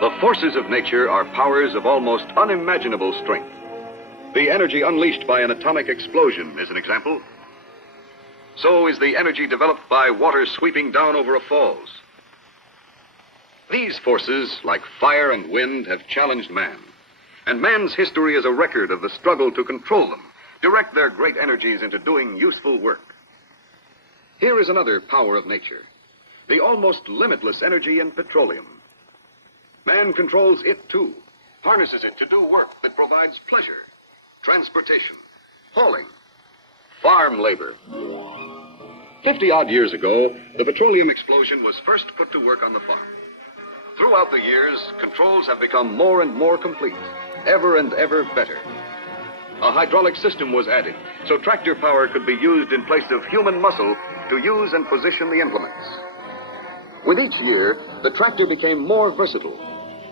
The forces of nature are powers of almost unimaginable strength. The energy unleashed by an atomic explosion is an example. So is the energy developed by water sweeping down over a falls. These forces, like fire and wind, have challenged man. And man's history is a record of the struggle to control them, direct their great energies into doing useful work. Here is another power of nature, the almost limitless energy in petroleum. Man controls it too, harnesses it to do work that provides pleasure, transportation, hauling, farm labor. 50-odd years ago, the petroleum explosion was first put to work on the farm. Throughout the years, controls have become more and more complete, ever and ever better. A hydraulic system was added, so tractor power could be used in place of human muscle to use and position the implements. With each year, the tractor became more versatile.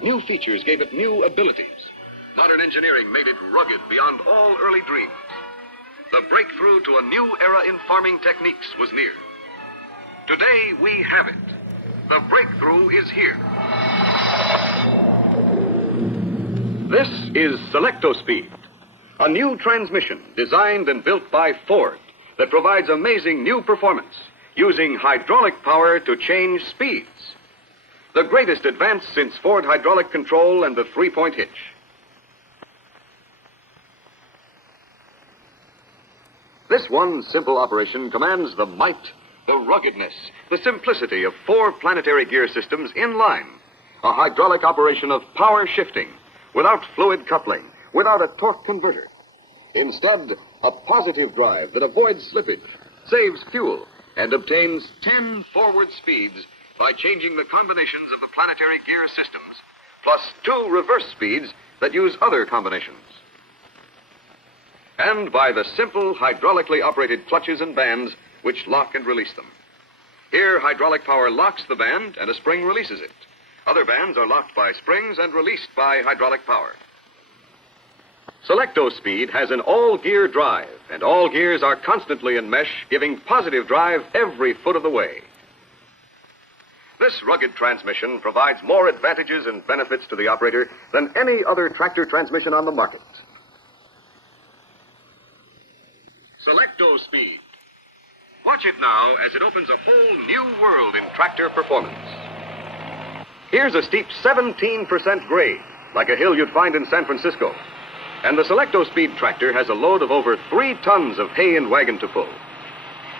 New features gave it new abilities. Modern engineering made it rugged beyond all early dreams. The breakthrough to a new era in farming techniques was near. Today, we have it. The breakthrough is here. This is SelectoSpeed, a new transmission designed and built by Ford that provides amazing new performance using hydraulic power to change speeds. The greatest advance since Ford hydraulic control and the three-point hitch. This one simple operation commands the might, the ruggedness, the simplicity of 4 planetary gear systems in line. A hydraulic operation of power shifting, without fluid coupling, without a torque converter. Instead, a positive drive that avoids slippage, saves fuel, and obtains 10 forward speeds by changing the combinations of the planetary gear systems, plus 2 reverse speeds that use other combinations. And by the simple hydraulically operated clutches and bands which lock and release them. Here, hydraulic power locks the band and a spring releases it. Other bands are locked by springs and released by hydraulic power. SelectoSpeed has an all-gear drive, and all gears are constantly in mesh, giving positive drive every foot of the way. This rugged transmission provides more advantages and benefits to the operator than any other tractor transmission on the market. SelectoSpeed. Watch it now as it opens a whole new world in tractor performance. Here's a steep 17% grade, like a hill you'd find in San Francisco. And the SelectoSpeed tractor has a load of over 3 tons of hay and wagon to pull.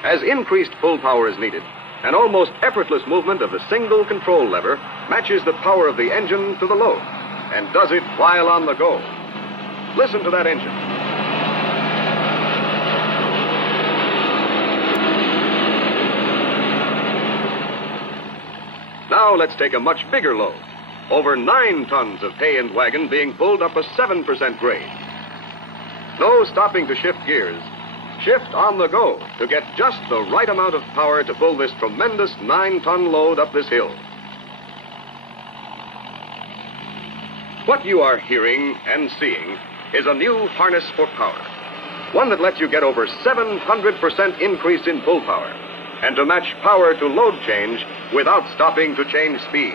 As increased pull power is needed, an almost effortless movement of the single control lever matches the power of the engine to the load and does it while on the go. Listen to that engine. Now let's take a much bigger load. Over 9 tons of hay and wagon being pulled up a 7% grade. No stopping to shift gears. Shift on the go to get just the right amount of power to pull this tremendous 9-ton load up this hill. What you are hearing and seeing is a new harness for power. One that lets you get over 700% increase in pull power and to match power to load change without stopping to change speed.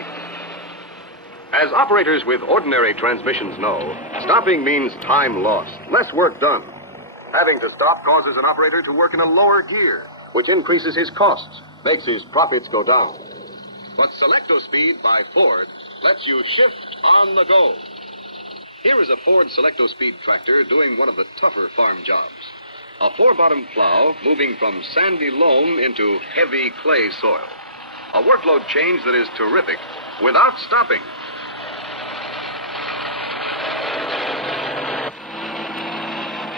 As operators with ordinary transmissions know, stopping means time lost, less work done. Having to stop causes an operator to work in a lower gear, which increases his costs, makes his profits go down. But SelectoSpeed by Ford lets you shift on the go. Here is a Ford SelectoSpeed tractor doing one of the tougher farm jobs. A 4-bottom plow moving from sandy loam into heavy clay soil. A workload change that is terrific without stopping.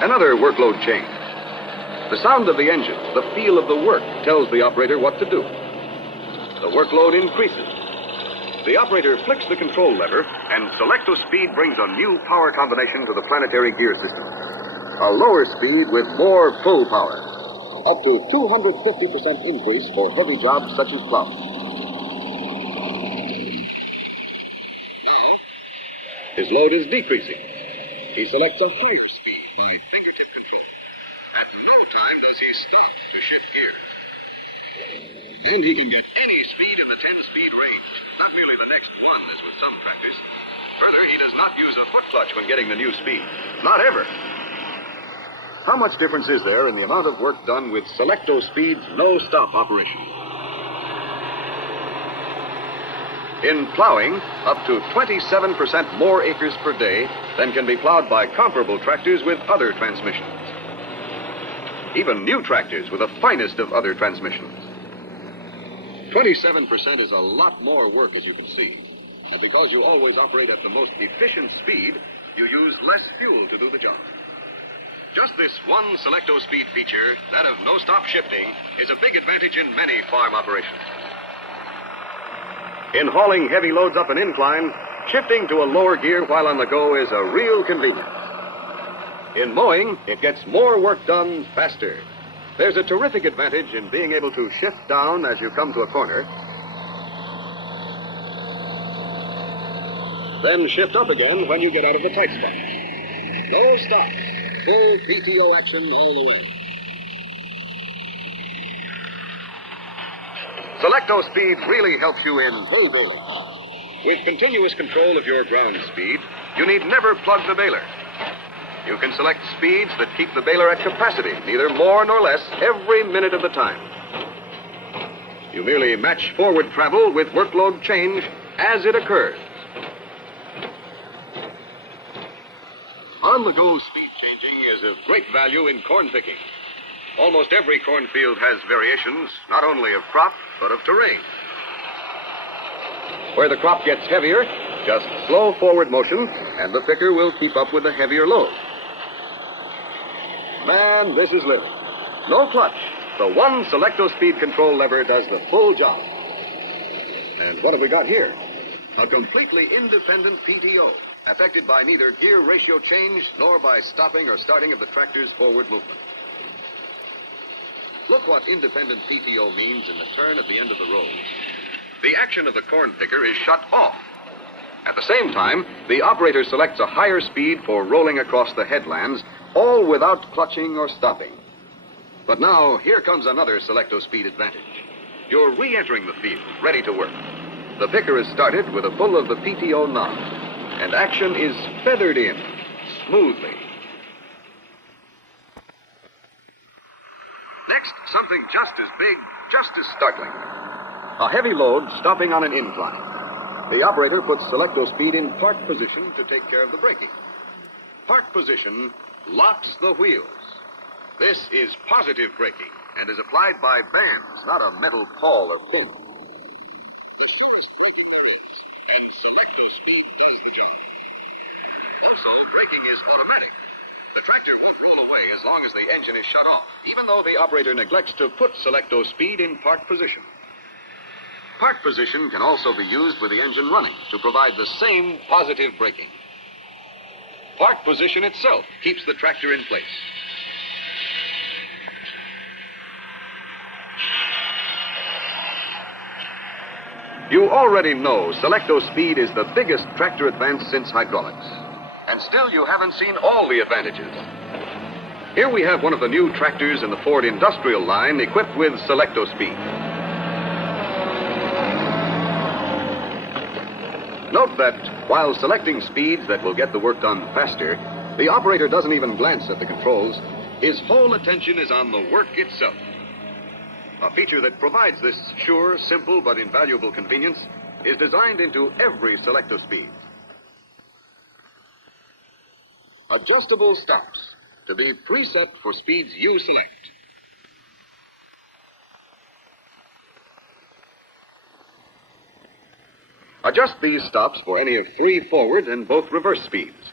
Another workload change. The sound of the engine, the feel of the work, tells the operator what to do. The workload increases. The operator flicks the control lever, and SelectoSpeed brings a new power combination to the planetary gear system. A lower speed with more pull power. Up to 250% increase for heavy jobs such as plowing. Now, his load is decreasing. He selects a higher speed by fingertip control. At no time does he stop to shift gear. And he can get any speed of the 10-speed range, not merely the next one as with some tractors. Further, he does not use a foot clutch when getting the new speed. Not ever. How much difference is there in the amount of work done with Selecto Speed's no-stop operation? In plowing, up to 27% more acres per day than can be plowed by comparable tractors with other transmissions. Even new tractors with the finest of other transmissions. 27% is a lot more work, as you can see. And because you always operate at the most efficient speed, you use less fuel to do the job. Just this one Selecto Speed feature, that of no-stop shifting, is a big advantage in many farm operations. In hauling heavy loads up an incline, shifting to a lower gear while on the go is a real convenience. In mowing, it gets more work done faster. There's a terrific advantage in being able to shift down as you come to a corner, then shift up again when you get out of the tight spot. No stops. Full PTO action all the way. Selecto Speed really helps you in hay baling. With continuous control of your ground speed, you need never plug the baler. You can select speeds that keep the baler at capacity, neither more nor less, every minute of the time. You merely match forward travel with workload change as it occurs. On-the-go speed changing is of great value in corn picking. Almost every cornfield has variations, not only of crop, but of terrain. Where the crop gets heavier, just slow forward motion, and the picker will keep up with the heavier load. Man, this is living. No clutch. The one Selecto Speed control lever does the full job. And what have we got here? A completely independent PTO, affected by neither gear ratio change nor by stopping or starting of the tractor's forward movement. Look what independent PTO means in the turn at the end of the road. The action of the corn picker is shut off. At the same time, the operator selects a higher speed for rolling across the headlands, all without clutching or stopping. But now, here comes another Selecto Speed advantage. You're re-entering the field, ready to work. The picker is started with a pull of the PTO knob, and action is feathered in smoothly. Next, something just as big, just as startling. A heavy load stopping on an incline. The operator puts Selecto Speed in park position to take care of the braking. Park position locks the wheels. This is positive braking and is applied by bands, not a metal pawl or pin. The engine is shut off, even though the operator neglects to put Selecto Speed in park position. Park position can also be used with the engine running to provide the same positive braking. Park position itself keeps the tractor in place. You already know Selecto Speed is the biggest tractor advance since hydraulics. And still you haven't seen all the advantages. Here we have one of the new tractors in the Ford Industrial line equipped with Selecto Speed. Note that while selecting speeds that will get the work done faster, the operator doesn't even glance at the controls. His whole attention is on the work itself. A feature that provides this sure, simple, but invaluable convenience is designed into every Selecto Speed. Adjustable stops, to be preset for speeds you select. Adjust these stops for any of 3 forward and both reverse speeds.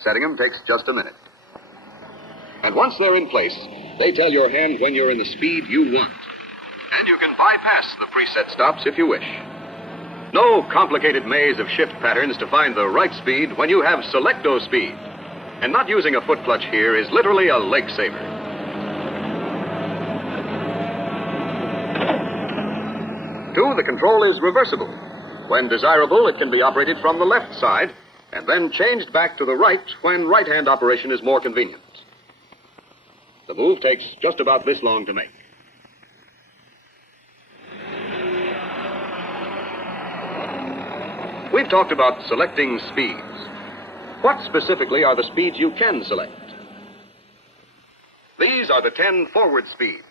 Setting them takes just a minute. And once they're in place, they tell your hand when you're in the speed you want. And you can bypass the preset stops if you wish. No complicated maze of shift patterns to find the right speed when you have Selecto Speed. And not using a foot clutch here is literally a leg saver. Two, the control is reversible. When desirable, it can be operated from the left side and then changed back to the right when right-hand operation is more convenient. The move takes just about this long to make. We've talked about selecting speeds. What specifically are the speeds you can select? These are the 10 forward speeds.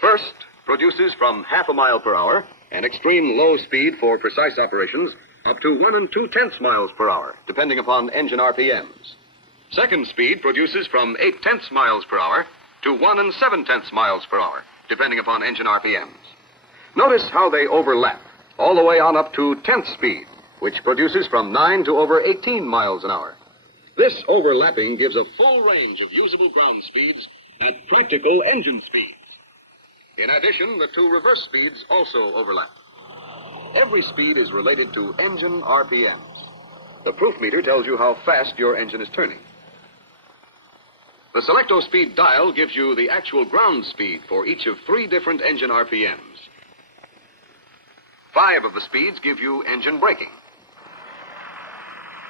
First produces from half a mile per hour, an extreme low speed for precise operations, up to 1 2/10 miles per hour, depending upon engine RPMs. Second speed produces from 8/10 miles per hour to 1 7/10 miles per hour, depending upon engine RPMs. Notice how they overlap, all the way on up to 10th speed, which produces from 9 to over 18 miles an hour. This overlapping gives a full range of usable ground speeds at practical engine speeds. In addition, the two reverse speeds also overlap. Every speed is related to engine RPMs. The proof meter tells you how fast your engine is turning. The Selecto-Speed dial gives you the actual ground speed for each of 3 different engine RPMs. 5 of the speeds give you engine braking.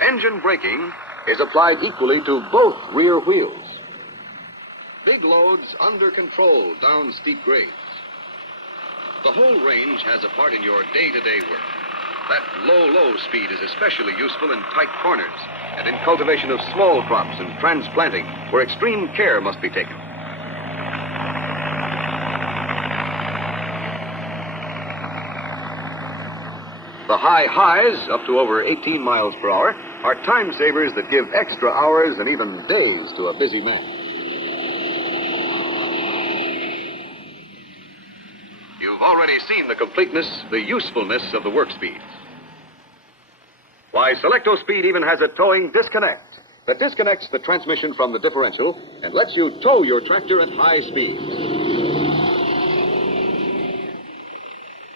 Engine braking is applied equally to both rear wheels. Big loads under control down steep grades. The whole range has a part in your day-to-day work. That low speed is especially useful in tight corners and in cultivation of small crops and transplanting, where extreme care must be taken. The high highs, up to over 18 miles per hour, are time savers that give extra hours and even days to a busy man. You've already seen the completeness, the usefulness of the work speeds. Why, Selecto-Speed even has a towing disconnect that disconnects the transmission from the differential and lets you tow your tractor at high speeds.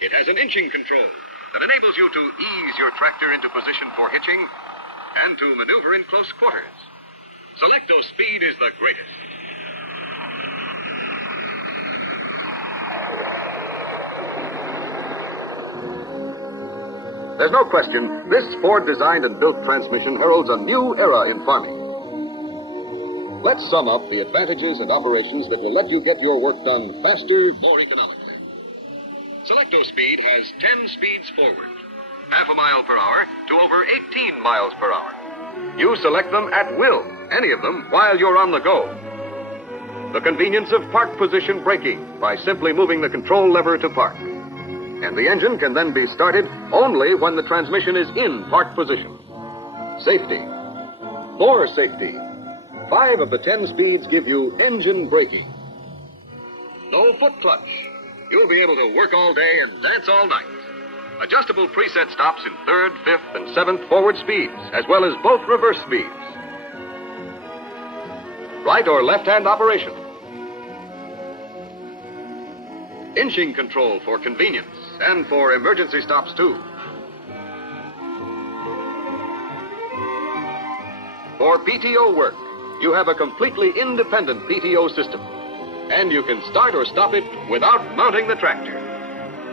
It has an inching control that enables you to ease your tractor into position for hitching and to maneuver in close quarters. Selecto-Speed is the greatest. There's no question, this Ford-designed and built transmission heralds a new era in farming. Let's sum up the advantages and operations that will let you get your work done faster, more economically. Selecto-Speed has 10 speeds forward, half a mile per hour to over 18 miles per hour. You select them at will, any of them, while you're on the go. The convenience of park position braking by simply moving the control lever to park. And the engine can then be started only when the transmission is in park position. Safety. More safety. 5 of the 10 speeds give you engine braking. No foot clutch. You'll be able to work all day and dance all night. Adjustable preset stops in 3rd, 5th, and 7th forward speeds, as well as both reverse speeds. Right or left-hand operation. Inching control for convenience and for emergency stops, too. For PTO work, you have a completely independent PTO system, and you can start or stop it without mounting the tractor.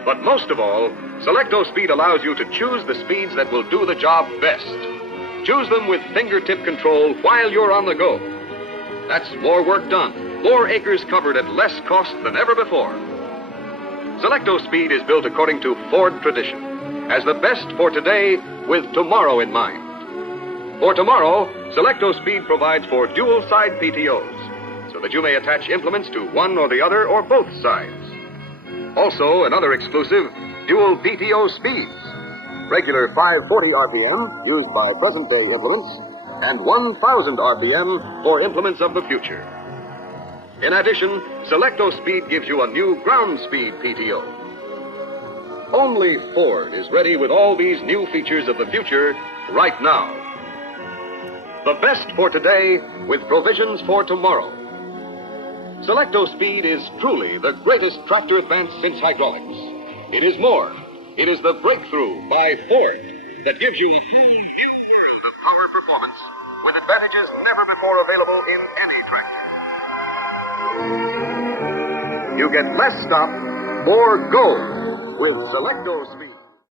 But most of all, Selecto-Speed allows you to choose the speeds that will do the job best. Choose them with fingertip control while you're on the go. That's more work done, more acres covered at less cost than ever before. Selecto-Speed is built according to Ford tradition, as the best for today with tomorrow in mind. For tomorrow, Selecto-Speed provides for dual-side PTOs, so that you may attach implements to one or the other or both sides. Also, another exclusive, dual PTO speeds. Regular 540 RPM, used by present-day implements, and 1,000 RPM for implements of the future. In addition, Selecto-Speed gives you a new ground speed PTO. Only Ford is ready with all these new features of the future right now. The best for today with provisions for tomorrow. Selecto-Speed is truly the greatest tractor advance since hydraulics. It is more. It is the breakthrough by Ford that gives you a whole new world of power performance with advantages never before available in any tractor. You get less stop, more go with Selecto-Speed.